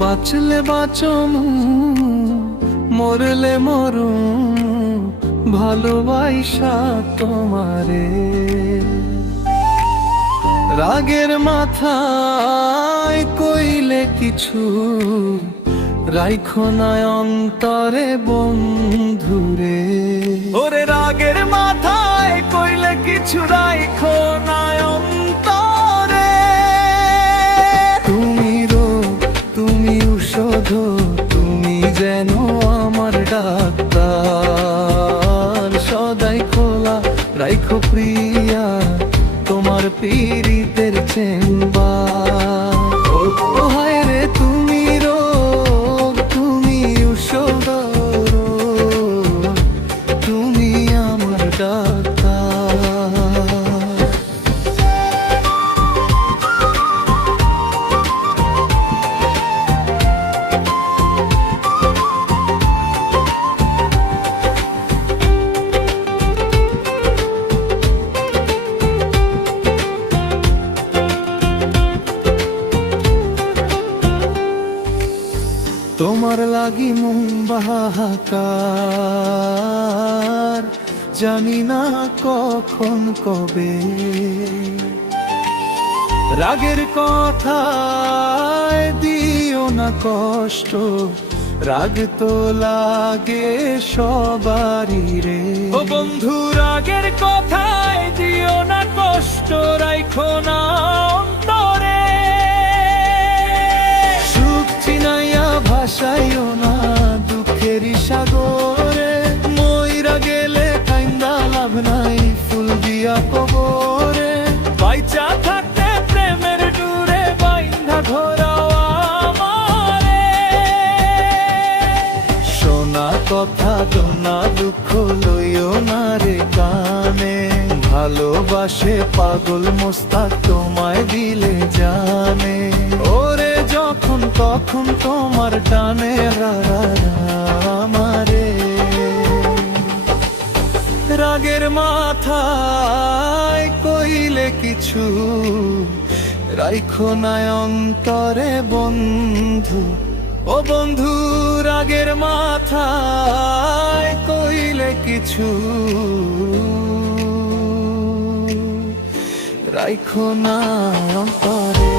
বাঁচলে বাঁচমু মরলে মরু ভালোবাসা তোমারে। রাগের মাথায় কইলে কিছু রাইখো না অন্তরে বন্ধুরে। ওরে রাগের মাথায় কইলে কিছু রাইখো না অন্তরে। তুমি রোগ তুমি ঔষধ তুমি যেন আমার ডাক্তার। সদাই খোলা রাইখো প্রিয়া তোমার পীড়িতের চেম্বার। ও হায় রে তুমি রোগ তুমি ঔষধ তুমি আমার ডাক্তার। তোমার লাগি মন বাহাকার জানি না কখন কবে। রাগের কথায় দিও না কষ্ট রাগ তো লাগে সবারই রে। ও বন্ধু রাগের কথায় দিও না কষ্ট রাইখো না অন্তরে। সুখ চিনাইয়া ভাসাইও না দুঃখের সাগরে। মইরা গেলে কাইন্দা লাভ নাই ফুল দিয়া কবরে। বাইচা থাকতে প্রেমের ডুরে বাইন্ধা ঘোরাও আমারে। শোনা কথা দোনা দুঃখ লইও না রে কানে। ভালোবাসে পাগল মোস্তাক তোমায় দিলে জানে। ওরে যখন তখন তোমার টানে আমারে। রাগের মাথায় কইলে কিছু রাইখো না অন্তরে বন্ধু। ও বন্ধু রাগের মাথায় কইলে কিছু রাইখো না অন্তরে।